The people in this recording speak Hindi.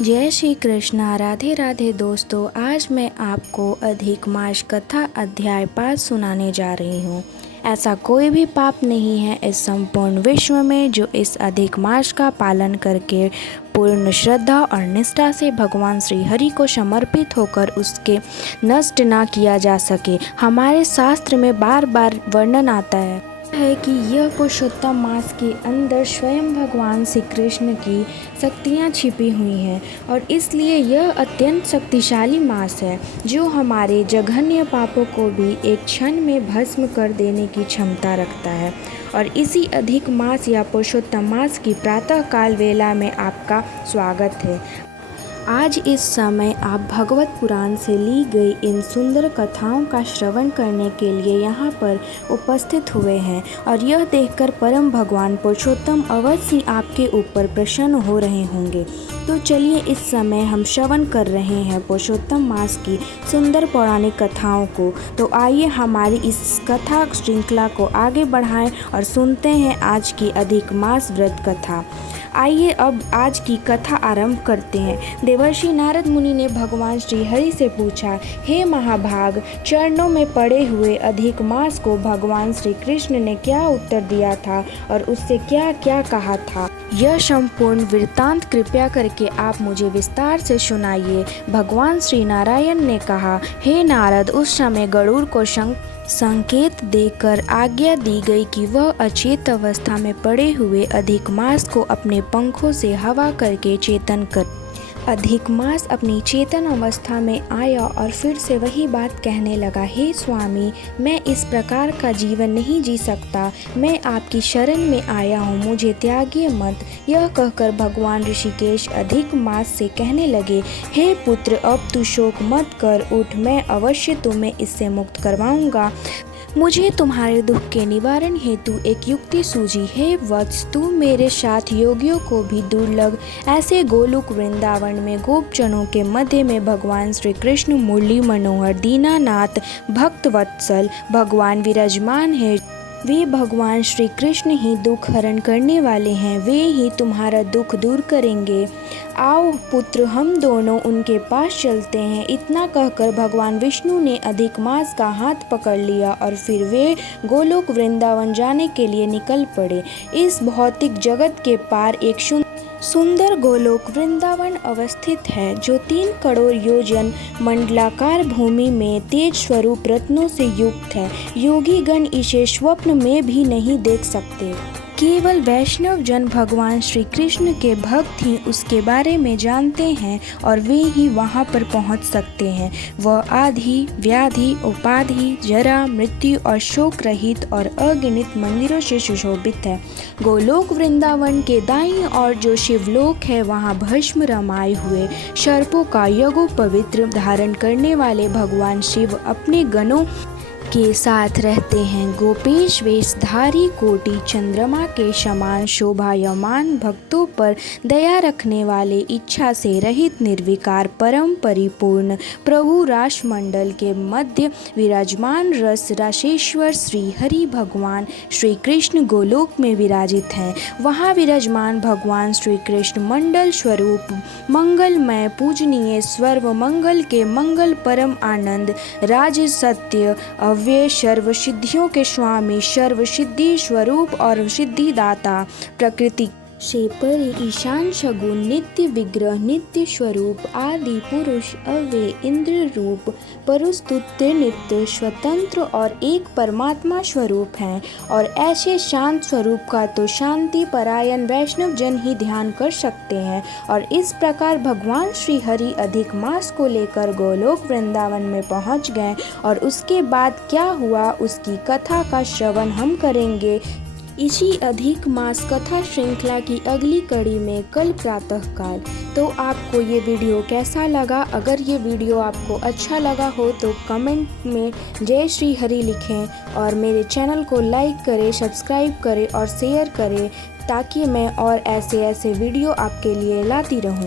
जय श्री कृष्णा। राधे राधे दोस्तों, आज मैं आपको अधिक मास कथा अध्याय 5 सुनाने जा रही हूँ। ऐसा कोई भी पाप नहीं है इस संपूर्ण विश्व में जो इस अधिक मास का पालन करके पूर्ण श्रद्धा और निष्ठा से भगवान श्री हरि को समर्पित होकर उसके नष्ट ना किया जा सके। हमारे शास्त्र में बार बार वर्णन आता है कि यह पुरुषोत्तम मास के अंदर स्वयं भगवान श्री कृष्ण की शक्तियाँ छिपी हुई हैं और इसलिए यह अत्यंत शक्तिशाली मास है जो हमारे जघन्य पापों को भी एक क्षण में भस्म कर देने की क्षमता रखता है। और इसी अधिक मास या पुरुषोत्तम मास की प्रातः काल वेला में आपका स्वागत है। आज इस समय आप भगवत पुराण से ली गई इन सुंदर कथाओं का श्रवण करने के लिए यहाँ पर उपस्थित हुए हैं और यह देखकर परम भगवान पुरुषोत्तम अवश्य आपके ऊपर प्रसन्न हो रहे होंगे। तो चलिए इस समय हम श्रवण कर रहे हैं पुरुषोत्तम मास की सुंदर पौराणिक कथाओं को। तो आइए हमारी इस कथा श्रृंखला को आगे बढ़ाएं और सुनते हैं आज की अधिक मास व्रत कथा। आइए अब आज की कथा आरंभ करते हैं। देवर्षि नारद मुनि ने भगवान श्री हरि से पूछा, हे महाभाग, चरणों में पड़े हुए अधिक मास को भगवान श्री कृष्ण ने क्या उत्तर दिया था और उससे क्या क्या कहा था? यह संपूर्ण वृत्तांत कृपया करके आप मुझे विस्तार से सुनाइए। भगवान श्री नारायण ने कहा, हे नारद, उस समय गरुड़ को संकेत देकर आज्ञा दी गई कि वह अचेत अवस्था में पड़े हुए अधिक मास को अपने पंखों से हवा करके चेतन कर। अधिक मास अपनी चेतन अवस्था में आया और फिर से वही बात कहने लगा, हे स्वामी, मैं इस प्रकार का जीवन नहीं जी सकता, मैं आपकी शरण में आया हूँ, मुझे त्यागिए मत। यह कहकर भगवान ऋषिकेश अधिक मास से कहने लगे, हे पुत्र, अब तू शोक मत कर, उठ, मैं अवश्य तुम्हें इससे मुक्त करवाऊंगा। मुझे तुम्हारे दुख के निवारण हेतु एक युक्ति सूझी है वत्स, तू मेरे साथ योगियों को भी दुर्लभ ऐसे गोलोक वृंदावन में गोपजनों के मध्य में भगवान श्री कृष्ण मुरली मनोहर दीनानाथ भक्त वत्सल भगवान विराजमान है। वे भगवान श्री कृष्ण ही दुख हरण करने वाले हैं, वे ही तुम्हारा दुख दूर करेंगे। आओ पुत्र, हम दोनों उनके पास चलते हैं। इतना कहकर भगवान विष्णु ने अधिक मास का हाथ पकड़ लिया और फिर वे गोलोक वृंदावन जाने के लिए निकल पड़े। इस भौतिक जगत के पार एक सुंदर गोलोक वृंदावन अवस्थित है जो 3 करोड़ योजन मंडलाकार भूमि में तेज स्वरूप रत्नों से युक्त है। योगी गण इसे स्वप्न में भी नहीं देख सकते। केवल वैष्णव जन भगवान श्री कृष्ण के भक्त ही उसके बारे में जानते हैं और वे ही वहां पर पहुंच सकते हैं। वह आदि व्याधि उपाधि जरा मृत्यु और शोक रहित और अगिनत मंदिरों से सुशोभित है। गोलोक वृंदावन के दाईं ओर जो शिवलोक है, वहां भस्म रमाए हुए सर्पों का यज्ञोपवीत धारण करने वाले भगवान शिव अपने गणों के साथ रहते हैं। गोपेश वेशधारी कोटि चंद्रमा के समान शोभायमान भक्तों पर दया रखने वाले इच्छा से रहित निर्विकार परम परिपूर्ण प्रभु रासमंडल के मध्य विराजमान रस राशेश्वर श्री हरि भगवान श्री कृष्ण गोलोक में विराजित हैं। वहाँ विराजमान भगवान श्री कृष्ण मंडल स्वरूप मंगलमय पूजनीय सर्व मंगल के मंगल परम आनंद राज सत्य वे सर्व सिद्धियों के स्वामी सर्व सिद्धि स्वरूप और सिद्धिदाता प्रकृति से परे ईशान सगुण नित्य विग्रह नित्य स्वरूप आदि पुरुष अव्यय इंद्र रूप परस्तुत्य नित्य स्वतंत्र और एक परमात्मा स्वरूप हैं। और ऐसे शांत स्वरूप का तो शांति परायण वैष्णव जन ही ध्यान कर सकते हैं। और इस प्रकार भगवान श्री हरि अधिक मास को लेकर गोलोक वृंदावन में पहुंच गए और उसके बाद क्या हुआ उसकी कथा का श्रवण हम करेंगे इसी अधिक मास कथा श्रृंखला की अगली कड़ी में कल प्रातः काल। तो आपको ये वीडियो कैसा लगा? अगर ये वीडियो आपको अच्छा लगा हो तो कमेंट में जय श्री हरि लिखें और मेरे चैनल को लाइक करें, सब्सक्राइब करें और शेयर करें ताकि मैं और ऐसे वीडियो आपके लिए लाती रहूं।